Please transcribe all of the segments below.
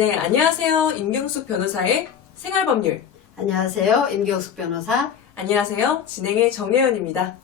네, 안녕하세요. 임경숙 변호사의 생활법률. 안녕하세요. 임경숙 변호사. 안녕하세요. 진행의 정혜연입니다.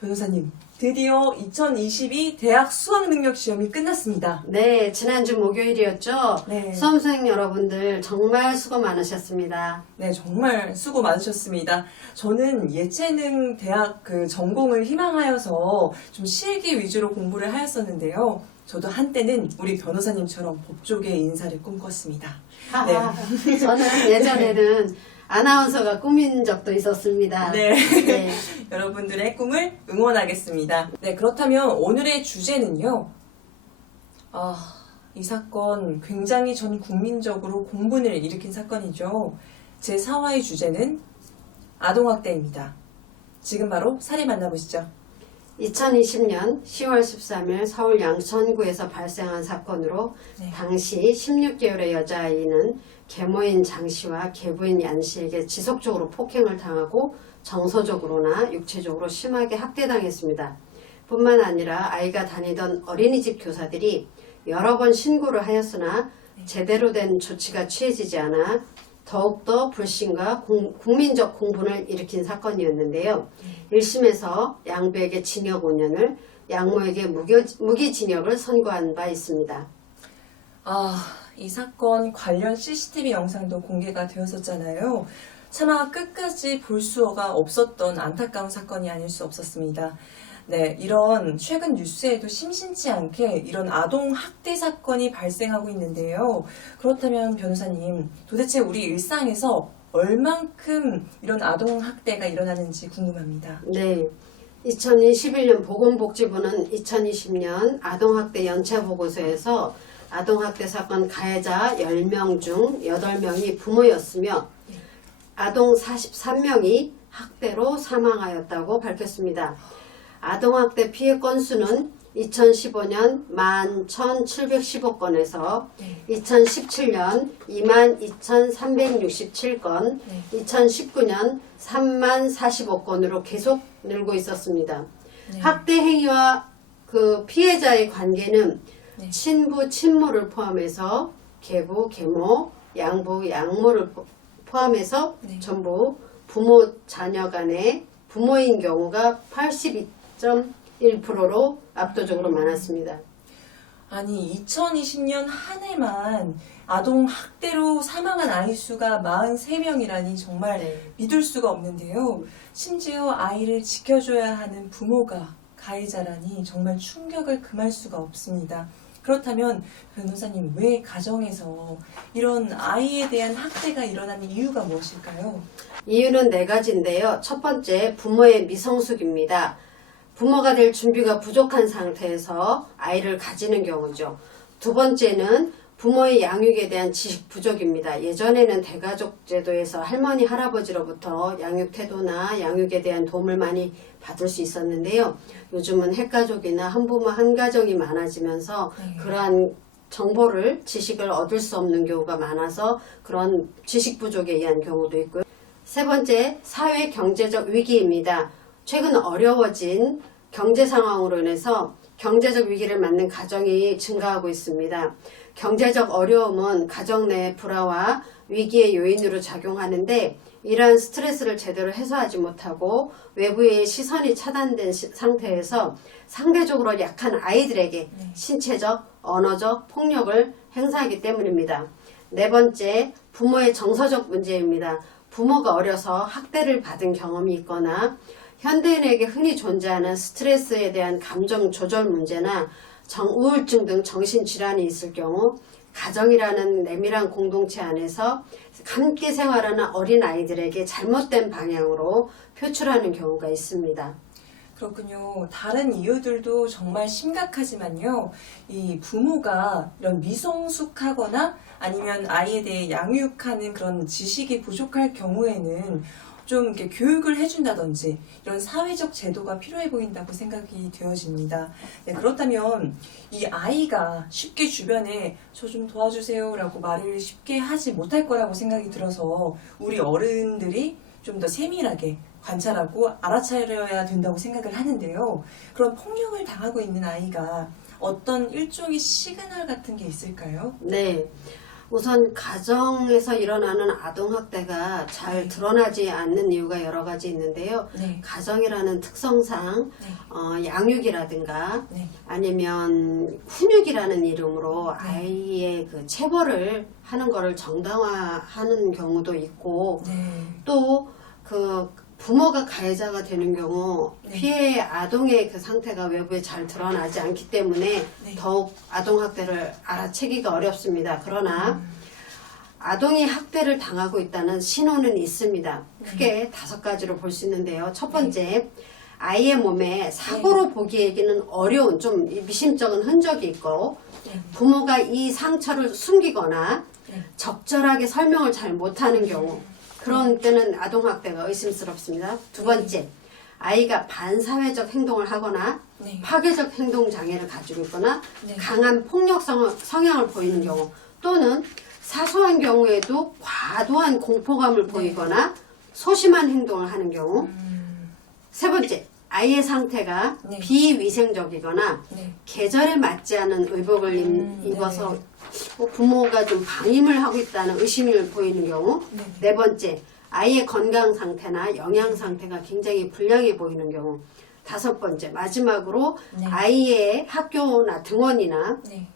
변호사님, 드디어 2022 대학 수학능력시험이 끝났습니다. 네, 지난주 목요일이었죠? 네. 수험생 여러분들 정말 수고 많으셨습니다. 네, 정말 수고 많으셨습니다. 저는 예체능 대학 전공을 희망하여서 좀 실기 위주로 공부를 하였었는데요. 저도 한때는 우리 변호사님처럼 법조계의 인사를 꿈꿨습니다. 네. 저는 예전에는 아나운서가 꿈인 적도 있었습니다. 네. 네. 여러분들의 꿈을 응원하겠습니다. 네, 그렇다면 오늘의 주제는요. 이 사건 굉장히 전 국민적으로 공분을 일으킨 사건이죠. 제 4화의 주제는 아동학대입니다. 지금 바로 사례 만나보시죠. 2020년 10월 13일 서울 양천구에서 발생한 사건으로 네. 당시 16개월의 여자아이는 계모인 장 씨와 계부인 얀 씨에게 지속적으로 폭행을 당하고 정서적으로나 육체적으로 심하게 학대당했습니다. 뿐만 아니라 아이가 다니던 어린이집 교사들이 여러 번 신고를 하였으나 제대로 된 조치가 취해지지 않아 더욱더 불신과 국민적 공분을 일으킨 사건이었는데요. 1심에서 양부에게 징역 5년을, 양모에게 무기징역을 선고한 바 있습니다. 이 사건 관련 CCTV 영상도 공개가 되었었잖아요. 차마 끝까지 볼 수가 없었던 안타까운 사건이 아닐 수 없었습니다. 네, 이런 최근 뉴스에도 심심치 않게 이런 아동 학대 사건이 발생하고 있는데요. 그렇다면 변호사님, 도대체 우리 일상에서 얼만큼 이런 아동 학대가 일어나는지 궁금합니다. 네. 2021년 보건복지부는 2020년 아동학대 연체보고서에서 아동학대 사건 가해자 10명 중 8명이 부모였으며 아동 43명이 학대로 사망하였다고 밝혔습니다. 아동학대 피해 건수는 2015년 11,715건에서 2017년 22,367건, 2019년 30,045건으로 계속 늘고 있었습니다. 학대 행위와 그 피해자의 관계는 친부, 친모를 포함해서 계부, 계모, 양부, 양모를 포함해서 전부 부모, 자녀 간의 부모인 경우가 82.1%로 압도적으로 많았습니다. 아니, 2020년 한 해만 아동 학대로 사망한 아이 수가 43명이라니 정말 믿을 수가 없는데요. 심지어 아이를 지켜줘야 하는 부모가 가해자라니 정말 충격을 금할 수가 없습니다. 그렇다면 변호사님, 왜 가정에서 이런 아이에 대한 학대가 일어나는 이유가 무엇일까요? 이유는 4가지인데요. 첫 번째, 부모의 미성숙입니다. 부모가 될 준비가 부족한 상태에서 아이를 가지는 경우죠. 두 번째는 부모의 양육에 대한 지식 부족입니다. 예전에는 대가족 제도에서 할머니, 할아버지로부터 양육 태도나 양육에 대한 도움을 많이 받을 수 있었는데요. 요즘은 핵가족이나 한부모 한가정이 많아지면서 그러한 정보를, 지식을 얻을 수 없는 경우가 많아서 그런 지식 부족에 의한 경우도 있고요. 세 번째, 사회 경제적 위기입니다. 최근 어려워진 경제 상황으로 인해서 경제적 위기를 맞는 가정이 증가하고 있습니다. 경제적 어려움은 가정 내 불화와 위기의 요인으로 작용하는데 이러한 스트레스를 제대로 해소하지 못하고 외부의 시선이 차단된 상태에서 상대적으로 약한 아이들에게 신체적, 언어적 폭력을 행사하기 때문입니다. 네 번째, 부모의 정서적 문제입니다. 부모가 어려서 학대를 받은 경험이 있거나 현대인에게 흔히 존재하는 스트레스에 대한 감정 조절 문제나 우울증 등 정신질환이 있을 경우 가정이라는 내밀한 공동체 안에서 함께 생활하는 어린아이들에게 잘못된 방향으로 표출하는 경우가 있습니다. 그렇군요. 다른 이유들도 정말 심각하지만요. 이 부모가 이런 미성숙하거나 아니면 아이에 대해 양육하는 그런 지식이 부족할 경우에는 좀 이렇게 교육을 해준다든지 이런 사회적 제도가 필요해 보인다고 생각이 되어집니다. 네, 그렇다면 이 아이가 쉽게 주변에 저 좀 도와주세요 라고 말을 쉽게 하지 못할 거라고 생각이 들어서 우리 어른들이 좀 더 세밀하게 관찰하고 알아차려야 된다고 생각을 하는데요. 그런 폭력을 당하고 있는 아이가 어떤 일종의 시그널 같은 게 있을까요? 네. 우선 가정에서 일어나는 아동학대가 잘 드러나지 않는 이유가 여러 가지 있는데요. 네. 가정이라는 특성상 네. 양육이라든가 네. 아니면 훈육이라는 이름으로 아이의 그 체벌을 하는 거를 정당화하는 경우도 있고 네. 또 그 부모가 가해자가 되는 경우 네. 피해 아동의 그 상태가 외부에 잘 드러나지 않기 때문에 네. 더욱 아동학대를 알아채기가 어렵습니다. 그러나 아동이 학대를 당하고 있다는 신호는 있습니다. 크게 5가지로 볼 수 있는데요. 첫 번째, 아이의 몸에 사고로 보기에는 어려운 좀 미심쩍은 흔적이 있고 네. 부모가 이 상처를 숨기거나 네. 적절하게 설명을 잘 못하는 경우 그런 때는 아동학대가 의심스럽습니다. 두 번째, 아이가 반사회적 행동을 하거나 네. 파괴적 행동장애를 가지고 있거나 네. 강한 폭력 성향을 보이는 경우 또는 사소한 경우에도 과도한 공포감을 보이거나 소심한 행동을 하는 경우 세 번째, 아이의 상태가 네. 비위생적이거나 네. 계절에 맞지 않은 의복을 입어서 부모가 좀 방임을 하고 있다는 의심을 보이는 경우 네. 네 번째, 아이의 건강 상태나 영양 상태가 굉장히 불량해 보이는 경우 다섯 번째, 마지막으로 네. 아이의 학교나 등원이나 네.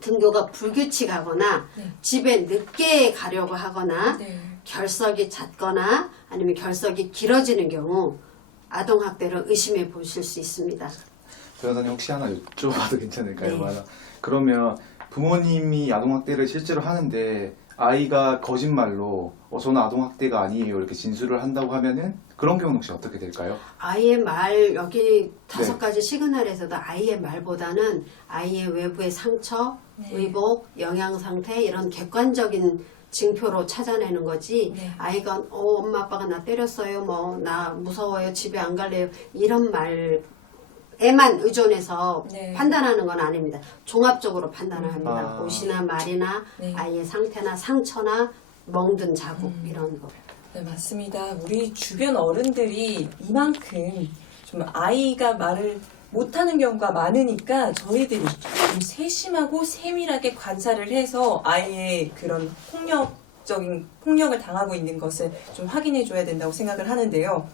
등교가 불규칙하거나 네. 집에 늦게 가려고 하거나 네. 결석이 잦거나 아니면 결석이 길어지는 경우 아동학대를 의심해 보실 수 있습니다. 변호사님 혹시 하나 여쭤봐도 괜찮을까요? 네. 그러면 부모님이 아동학대를 실제로 하는데 아이가 거짓말로 저는 아동학대가 아니에요 이렇게 진술을 한다고 하면은 그런 경우는 혹시 어떻게 될까요? 아이의 말 여기 네. 5가지 시그널에서도 아이의 말보다는 아이의 외부의 상처, 네. 의복, 영양 상태 이런 객관적인 징표로 찾아내는 거지 네. 아이가 엄마 아빠가 나 때렸어요 뭐 나 무서워요 집에 안 갈래요 이런 말에만 의존해서 네. 판단하는 건 아닙니다. 종합적으로 판단을 합니다. 아. 옷이나 말이나 네. 아이의 상태나 상처나 멍든 자국 이런 거. 네, 맞습니다. 우리 주변 어른들이 이만큼 좀 아이가 말을 못하는 경우가 많으니까 저희들이 좀 세심하고 세밀하게 관찰을 해서 아이의 그런 폭력을 당하고 있는 것을 좀 확인해 줘야 된다고 생각을 하는데요.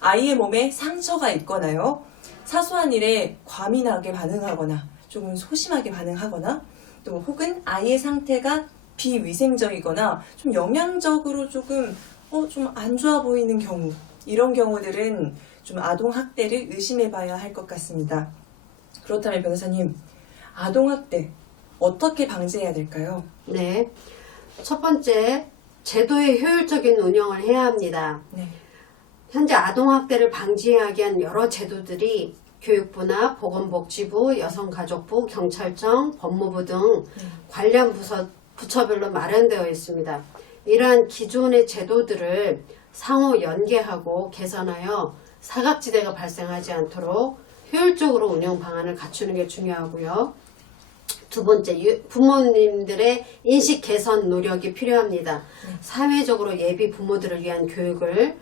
아이의 몸에 상처가 있거나요. 사소한 일에 과민하게 반응하거나 조금 소심하게 반응하거나 또 혹은 아이의 상태가 비위생적이거나 좀 영양적으로 조금 좀 안 좋아 보이는 경우 이런 경우들은 좀 아동학대를 의심해 봐야 할 것 같습니다. 그렇다면 변호사님, 아동학대 어떻게 방지해야 될까요? 네. 첫 번째, 제도의 효율적인 운영을 해야 합니다. 네. 현재 아동학대를 방지하기 위한 여러 제도들이 교육부나 보건복지부, 여성가족부, 경찰청, 법무부 등 관련 부처별로 마련되어 있습니다. 이러한 기존의 제도들을 상호 연계하고 개선하여 사각지대가 발생하지 않도록 효율적으로 운영 방안을 갖추는 게 중요하고요. 두 번째, 부모님들의 인식 개선 노력이 필요합니다. 사회적으로 예비 부모들을 위한 교육을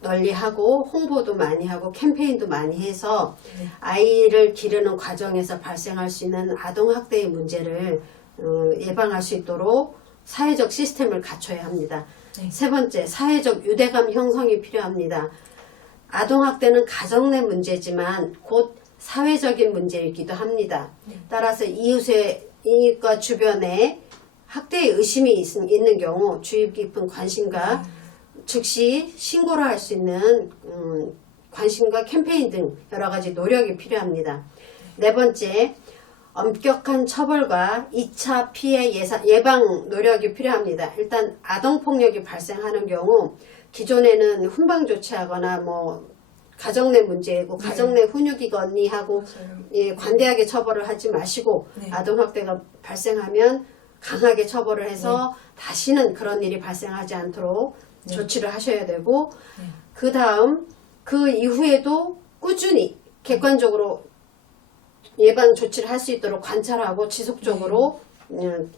널리 하고 홍보도 많이 하고 캠페인도 많이 해서 아이를 기르는 과정에서 발생할 수 있는 아동학대의 문제를 예방할 수 있도록 사회적 시스템을 갖춰야 합니다. 네. 세 번째, 사회적 유대감 형성이 필요합니다. 아동학대는 가정 내 문제지만 곧 사회적인 문제이기도 합니다. 따라서 이웃과 주변에 학대의 의심이 있는 경우 주의 깊은 관심과 즉시 신고를 할 수 있는 관심과 캠페인 등 여러 가지 노력이 필요합니다. 네 번째, 엄격한 처벌과 2차 피해 예방 노력이 필요합니다. 일단 아동폭력이 발생하는 경우 기존에는 훈방 조치하거나 뭐 가정 내 문제고 가정 내 훈육이거니 하고 관대하게 처벌을 하지 마시고 아동학대가 발생하면 강하게 처벌을 해서 다시는 그런 일이 발생하지 않도록 조치를 하셔야 되고 그 다음 그 이후에도 꾸준히 객관적으로 예방 조치를 할 수 있도록 관찰하고 지속적으로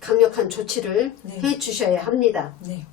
강력한 조치를 해 주셔야 합니다. 네.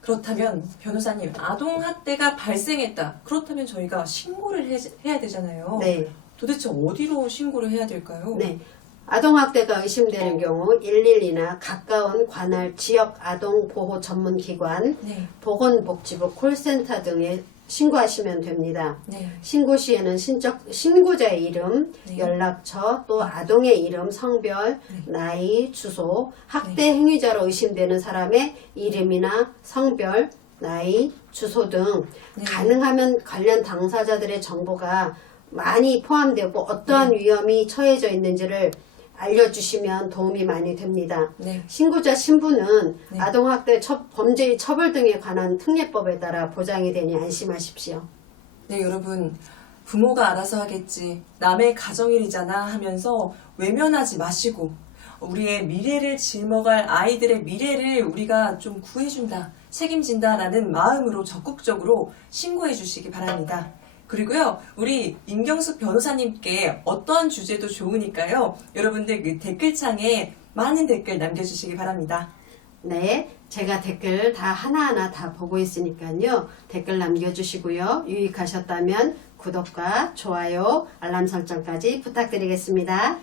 그렇다면 변호사님, 아동학대가 발생했다. 그렇다면 저희가 신고를 해야 되잖아요. 네. 도대체 어디로 신고를 해야 될까요? 네. 아동학대가 의심되는 경우 112나 가까운 관할 지역 아동보호 전문기관, 네. 보건복지부 콜센터 등에 신고하시면 됩니다. 네. 신고 시에는 신고자의 이름, 네. 연락처, 또 아동의 이름, 성별, 나이, 주소, 학대 행위자로 의심되는 사람의 이름이나 성별, 나이, 주소 등 네. 가능하면 관련 당사자들의 정보가 많이 포함되고 어떠한 위험이 처해져 있는지를 알려주시면 도움이 많이 됩니다. 네. 신고자 신분은 네. 아동학대 범죄의 처벌 등에 관한 특례법에 따라 보장이 되니 안심하십시오. 네, 여러분. 부모가 알아서 하겠지. 남의 가정일이잖아 하면서 외면하지 마시고 우리의 미래를 짊어갈 아이들의 미래를 우리가 좀 구해준다, 책임진다라는 마음으로 적극적으로 신고해 주시기 바랍니다. 그리고요, 우리 임경숙 변호사님께 어떠한 주제도 좋으니까요, 여러분들 그 댓글창에 많은 댓글 남겨주시기 바랍니다. 네, 제가 댓글 다 하나하나 다 보고 있으니까요. 댓글 남겨주시고요. 유익하셨다면 구독과 좋아요, 알람 설정까지 부탁드리겠습니다.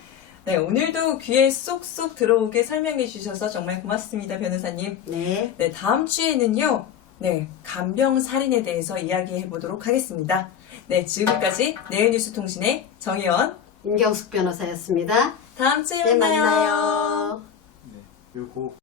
네, 오늘도 귀에 쏙쏙 들어오게 설명해 주셔서 정말 고맙습니다, 변호사님. 네, 네, 다음 주에는요, 네, 간병살인에 대해서 이야기해 보도록 하겠습니다. 네, 지금까지 내일뉴스통신의 정혜원, 임경숙 변호사였습니다. 다음 주에 네, 만나요. 만나요. 요거